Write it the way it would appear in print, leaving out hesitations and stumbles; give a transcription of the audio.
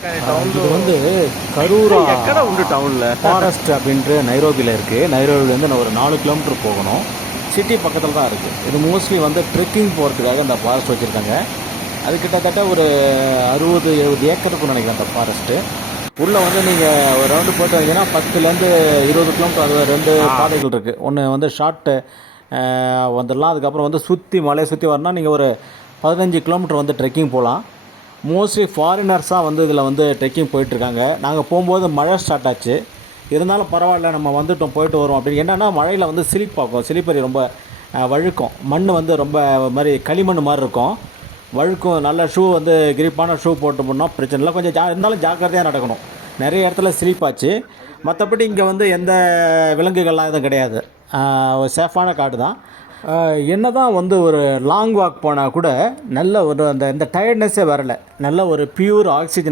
இது வந்து கரூரா ఎక్కడ ఉండు టౌన్లో ஃபாரஸ்ட் அப்படின்ட்டு நைரோபியில் இருக்குது. நைரோபிலேருந்து நான் ஒரு 4 கிலோமீட்டர் போகணும். சிட்டி பக்கத்தில் தான் இருக்குது. இது மோஸ்ட்லி வந்து ட்ரெக்கிங் போகிறதுக்காக இந்த ஃபாரஸ்ட் வச்சுருக்காங்க. அது கிட்டத்தட்ட ஒரு 60-70 ஏக்கருக்குன்னு நினைக்கிறேன் அந்த ஃபாரஸ்ட்டு. உள்ளே வந்து நீங்கள் ஒரு ரவுண்டு போட்டு வந்தீங்கன்னா 10லேருந்து 20 கிலோமீட்டர் அது 2 பாதைகள் இருக்குது. ஒன்று வந்து ஷார்ட்டு வந்துடலாம். அதுக்கப்புறம் வந்து சுற்றி மலையை சுற்றி வரணும்னா நீங்கள் ஒரு 15 கிலோமீட்டர் வந்து ட்ரெக்கிங் போகலாம். மோஸ்ட்லி ஃபாரினர்ஸாக வந்து இதில் வந்து ட்ரெக்கிங் போயிட்டுருக்காங்க. நாங்கள் போகும்போது மழை ஸ்டார்ட் ஆச்சு. இருந்தாலும் பரவாயில்ல, நம்ம வந்துவிட்டோம், போயிட்டு வரோம் அப்படின்னு. என்னென்னா மழையில் வந்து ஸ்லிப்பாகும், ஸ்லிப்பரி ரொம்ப வழுக்கும். மண் வந்து ரொம்ப மாதிரி களிமண் மாதிரி இருக்கும், வழுக்கும். நல்ல ஷூ வந்து கிரிப்பான ஷூ போட்டு போனால் பிரச்சனை இல்லை. கொஞ்சம் இருந்தாலும் ஜாக்கிரதையாக நடக்கணும். நிறைய இடத்துல ஸ்லீப் ஆச்சு. மற்றபடி இங்கே வந்து எந்த விலங்குகள்லாம் எதுவும் கிடையாது. ஒரு சேஃபான காடு தான். என்ன தான் வந்து ஒரு லாங் வாக் போனால் கூட நல்ல ஒரு அந்த டயர்ட்னஸ்ஸே வரலை. நல்ல ஒரு பியூர் ஆக்சிஜன்